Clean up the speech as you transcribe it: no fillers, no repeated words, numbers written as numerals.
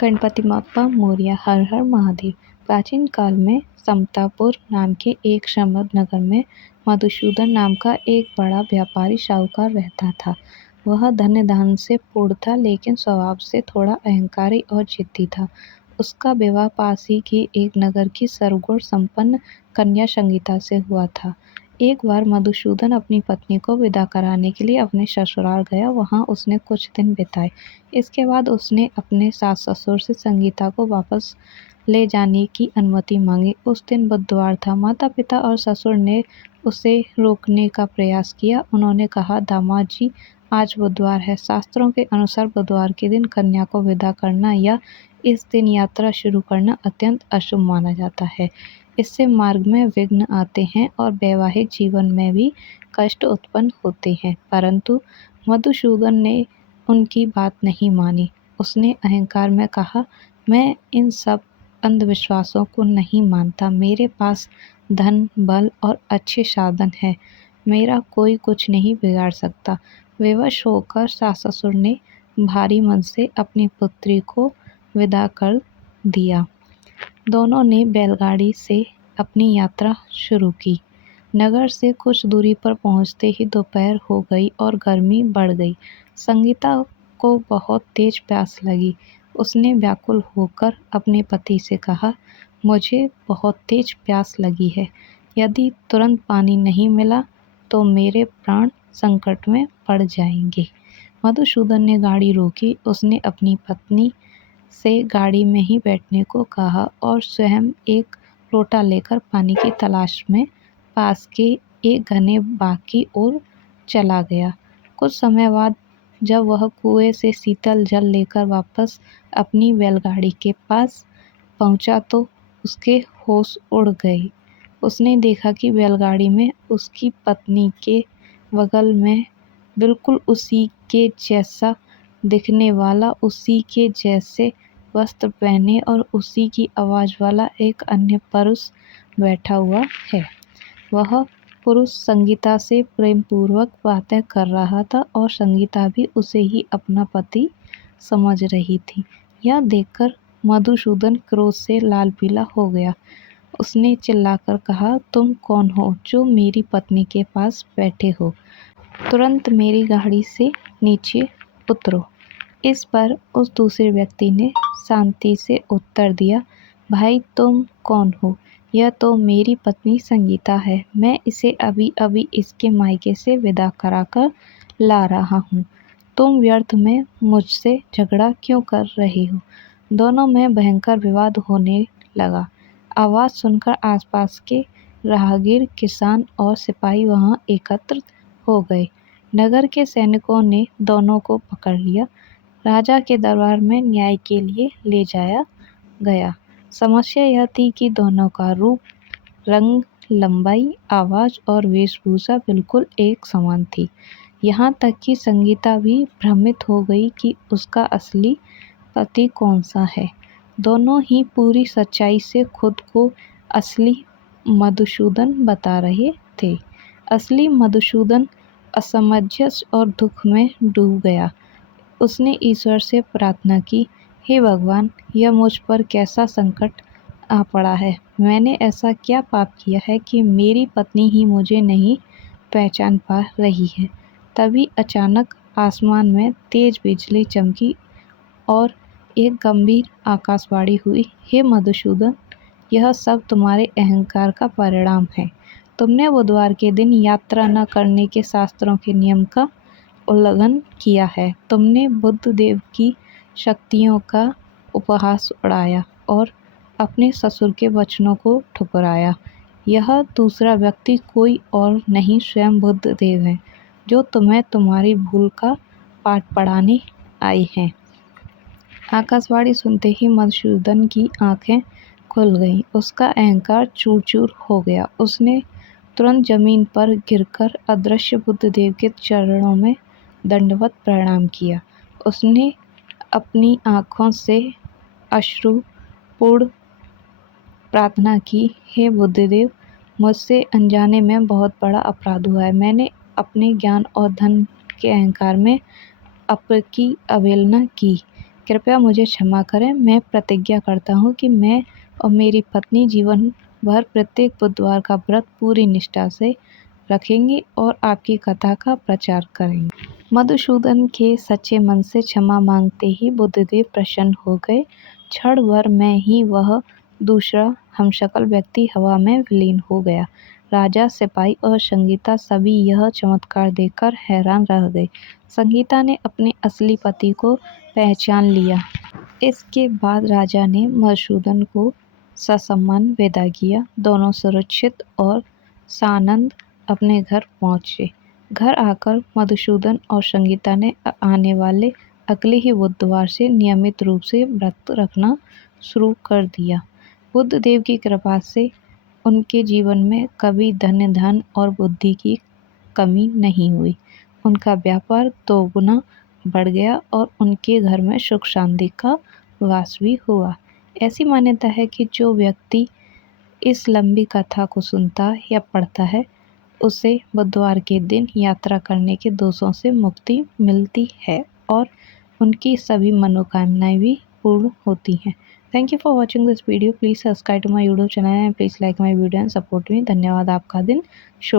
गणपति बप्पा मोरया। हर हर महादेव। प्राचीन काल में समतापुर नाम के एक समृद्ध नगर में मधुसूदन नाम का एक बड़ा व्यापारी साहूकार रहता था। वह धन धान्य से पूर्ण था, लेकिन स्वभाव से थोड़ा अहंकारी और जिद्दी था। उसका विवाह पास ही की एक नगर की सर्वगुण संपन्न कन्या संगीता से हुआ था। एक बार मधुसूदन अपनी पत्नी को विदा कराने के लिए अपने ससुराल गया। वहां उसने कुछ दिन बिताए। इसके बाद उसने अपने सास ससुर से संगीता को वापस ले जाने की अनुमति मांगी। उस दिन बुधवार था। माता पिता और ससुर ने उसे रोकने का प्रयास किया। उन्होंने कहा, दामाद जी, आज बुधवार है। शास्त्रों के अनुसार बुधवार के दिन कन्या को विदा करना या इस दिन यात्रा शुरू करना अत्यंत अशुभ माना जाता है। इससे मार्ग में विघ्न आते हैं और वैवाहिक जीवन में भी कष्ट उत्पन्न होते हैं। परंतु मधुसूदन ने उनकी बात नहीं मानी। उसने अहंकार में कहा, मैं इन सब अंधविश्वासों को नहीं मानता। मेरे पास धन, बल और अच्छे साधन हैं। मेरा कोई कुछ नहीं बिगाड़ सकता। विवश होकर सास ससुर ने भारी मन से अपनी पुत्री को विदा कर दिया। दोनों ने बैलगाड़ी से अपनी यात्रा शुरू की। नगर से कुछ दूरी पर पहुंचते ही दोपहर हो गई और गर्मी बढ़ गई। संगीता को बहुत तेज प्यास लगी। उसने व्याकुल होकर अपने पति से कहा, मुझे बहुत तेज प्यास लगी है। यदि तुरंत पानी नहीं मिला तो मेरे प्राण संकट में पड़ जाएंगे। मधुसूदन ने गाड़ी रोकी। उसने अपनी पत्नी से गाड़ी में ही बैठने को कहा और स्वयं एक लोटा लेकर पानी की तलाश में पास के एक घने बाग की ओर चला गया। कुछ समय बाद जब वह कुएं से शीतल जल लेकर वापस अपनी बैलगाड़ी के पास पहुंचा तो उसके होश उड़ गए। उसने देखा कि बैलगाड़ी में उसकी पत्नी के बगल में बिल्कुल उसी के जैसा दिखने वाला, उसी के जैसे वस्त्र पहने और उसी की आवाज वाला एक अन्य पुरुष बैठा हुआ है। वह पुरुष संगीता से प्रेम पूर्वक बातें कर रहा था और संगीता भी उसे ही अपना पति समझ रही थी। यह देखकर मधुसूदन क्रोध से लाल पीला हो गया। उसने चिल्लाकर कहा, तुम कौन हो जो मेरी पत्नी के पास बैठे हो? तुरंत मेरी गाड़ी से नीचे उतरो। इस पर उस दूसरे व्यक्ति ने शांति से उत्तर दिया, भाई तुम कौन हो? यह तो मेरी पत्नी संगीता है। मैं इसे अभी अभी इसके मायके से विदा कराकर ला रहा हूँ। तुम व्यर्थ में मुझसे झगड़ा क्यों कर रहे हो? दोनों में भयंकर विवाद होने लगा। आवाज़ सुनकर आसपास के राहगीर, किसान और सिपाही वहां एकत्र हो गए। नगर के सैनिकों ने दोनों को पकड़ लिया। राजा के दरबार में न्याय के लिए ले जाया गया। समस्या यह थी कि दोनों का रूप, रंग, लंबाई, आवाज और वेशभूषा बिल्कुल एक समान थी। यहाँ तक कि संगीता भी भ्रमित हो गई कि उसका असली पति कौन सा है। दोनों ही पूरी सच्चाई से खुद को असली मधुसूदन बता रहे थे। असली मधुसूदन असमंजस और दुख में डूब गया। उसने ईश्वर से प्रार्थना की, हे भगवान, यह मुझ पर कैसा संकट आ पड़ा है। मैंने ऐसा क्या पाप किया है कि मेरी पत्नी ही मुझे नहीं पहचान पा रही है। तभी अचानक आसमान में तेज बिजली चमकी और एक गंभीर आकाशवाणी हुई, हे मधुसूदन, यह सब तुम्हारे अहंकार का परिणाम है। तुमने बुधवार के दिन यात्रा न करने के शास्त्रों के नियम का उल्लंघन किया है। तुमने बुद्ध देव की शक्तियों का उपहास उड़ाया और अपने ससुर के वचनों को ठुकराया। यह दूसरा व्यक्ति कोई और नहीं, स्वयं बुद्ध देव है, जो तुम्हें तुम्हारी भूल का पाठ पढ़ाने आए हैं। आकाशवाणी सुनते ही मधुसूदन की आंखें खुल गईं। उसका अहंकार चूर चूर हो गया। उसने तुरंत जमीन पर गिरकर अदृश्य बुद्ध देव के चरणों में दंडवत प्रणाम किया। उसने अपनी आंखों से अश्रुपूर्ण प्रार्थना की, हे बुद्धदेव, मुझसे अनजाने में बहुत बड़ा अपराध हुआ है। मैंने अपने ज्ञान और धन के अहंकार में आपकी अवहेलना की। कृपया मुझे क्षमा करें। मैं प्रतिज्ञा करता हूँ कि मैं और मेरी पत्नी जीवन भर प्रत्येक बुधवार का व्रत पूरी निष्ठा से रखेंगे और आपकी कथा का प्रचार करेंगे। मधुसूदन के सच्चे मन से क्षमा मांगते ही बुद्धदेव प्रसन्न हो गए। क्षण भर में ही वह दूसरा हमशक्ल व्यक्ति हवा में विलीन हो गया। राजा, सिपाही और संगीता सभी यह चमत्कार देखकर हैरान रह गए। संगीता ने अपने असली पति को पहचान लिया। इसके बाद राजा ने मधुसूदन को ससम्मान विदा किया। दोनों सुरक्षित और सानंद अपने घर पहुँचे। घर आकर मधुसूदन और संगीता ने आने वाले अगले ही बुधवार से नियमित रूप से व्रत रखना शुरू कर दिया। बुद्धदेव की कृपा से उनके जीवन में कभी धन और बुद्धि की कमी नहीं हुई। उनका व्यापार दोगुना बढ़ गया और उनके घर में सुख शांति का वास भी हुआ। ऐसी मान्यता है कि जो व्यक्ति इस लंबी कथा को सुनता या पढ़ता है, उसे बुधवार के दिन यात्रा करने के दोषों से मुक्ति मिलती है और उनकी सभी मनोकामनाएं भी पूर्ण होती हैं। Thank you for watching this video. Please subscribe to my YouTube channel and please like my video and support me. धन्यवाद। आपका दिन शुभ।